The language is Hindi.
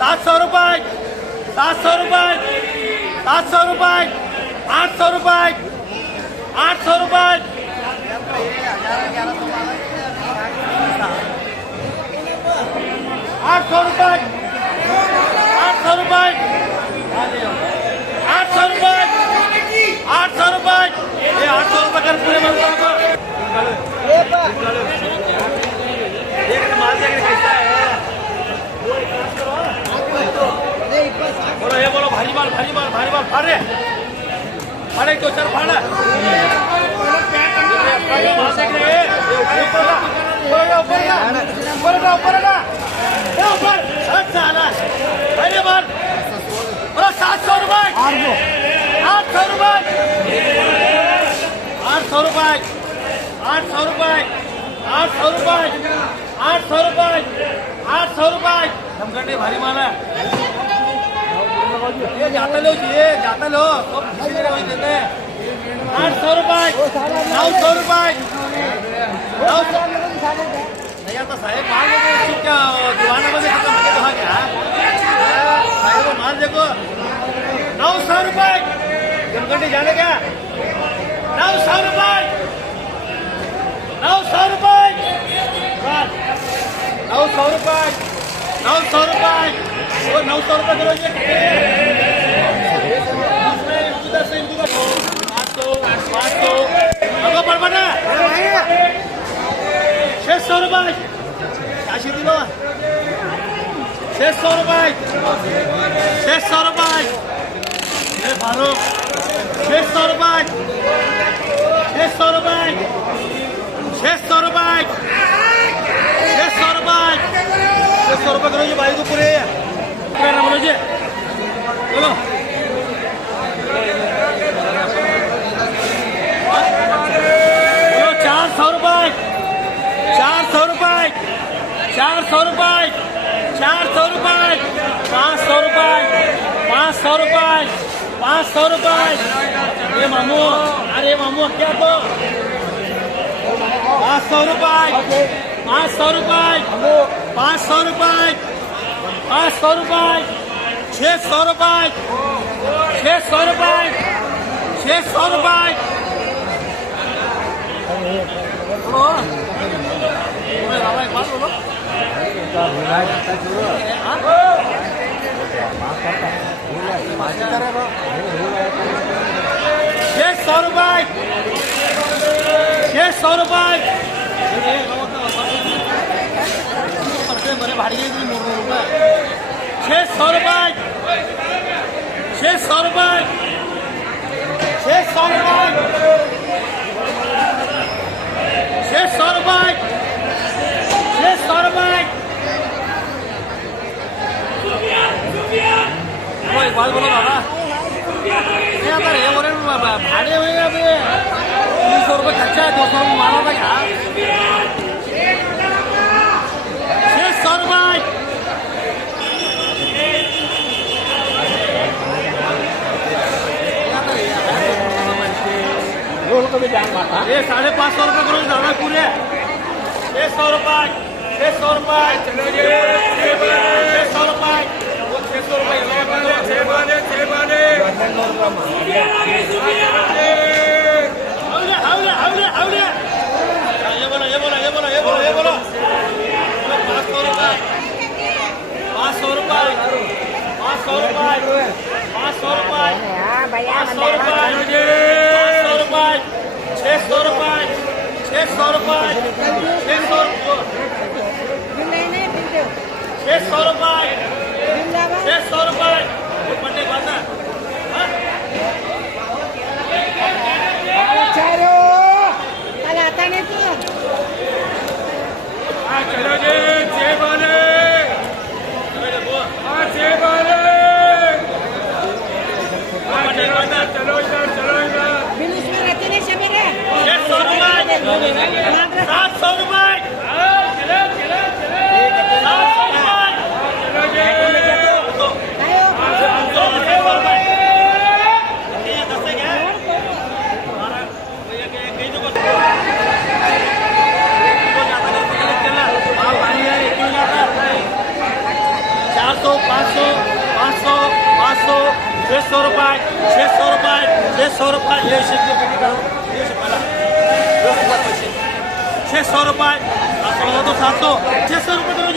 700 रुपये 700 रुपये 700 रुपये 800 रुपये 800 रुपये 800 रुपये 800 रुपये 800 रुपये 800 रुपये ये 800 रुपये कर पूरे माल कैसा है बोलो ये बोलो भारी माल फाड़े फाड़े तो सर फाड़ा ऊपर 700 रुपये 800 रुपये 800 रुपये 800 रुपये 800 रुपये 800 रुपये 800 रुपये धमकंडी भारी माल है ये जाता लो सब किसी ने वही देते हैं 800 रुपये 900 रुपये 900 नहीं आता साहेब माल देखो क्या दीवाना में खत्म हो गया वहाँ क्या साहेब माल देखो 900 रुपये धमकंडी जाने क्या 900 रुपये 900 रुपये 900 रुपये 900 रुपये वो 900 रुपये करो ये 500 अगो पडपडा 600 रुपये काशी दिलो 600 रुपये 600 रुपये हे फारूक 600 रुपये 600 रुपये 600 रुपये 600 रुपये 600 रुपये करो ये भाई को पूरे ना बोलो जी बोलो 400 रुपये 400 रुपये 400 रुपये 400 रुपये 500 रुपये 500 रुपये 500 रुपये ये मामू अरे मामू क्या तो 500 रुपये 500 रुपये 500 रुपये 500 रुपये 600 रुपये 600 रुपये 600 रुपये भाड़ी 600 रुपये 600 रुपये 600 रुपये 600 रुपये 600 रुपये एक बात बोलो दादा ये आता है बोले भाड़े हुए 300 रुपये खर्चा है 200 रुपये मारा था क्या 600 रुपये ये 550 रुपये करो दादा पूरे 600 रुपये 600 रुपये 600 रुपये 600 रुपये ये बोलो 500 रुपये 500 रुपये 500 रुपये 500 रुपये 600 रुपये 600 रुपये 600 रुपये 600 रुपये पट्टे बांधा आता नहीं तो चलो जी चलो बिल उसमें रहते नहीं समीरे 600 रुपये 700 रुपये 700 रुपये 500 500 500 600 रुपये 600 रुपये 600 रुपये ये शेती पेटी का ये शेपाला 600 रुपये 700 600 रुपये